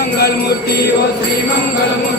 मंगल मूर्ति ओ Sreemangal मूर्ति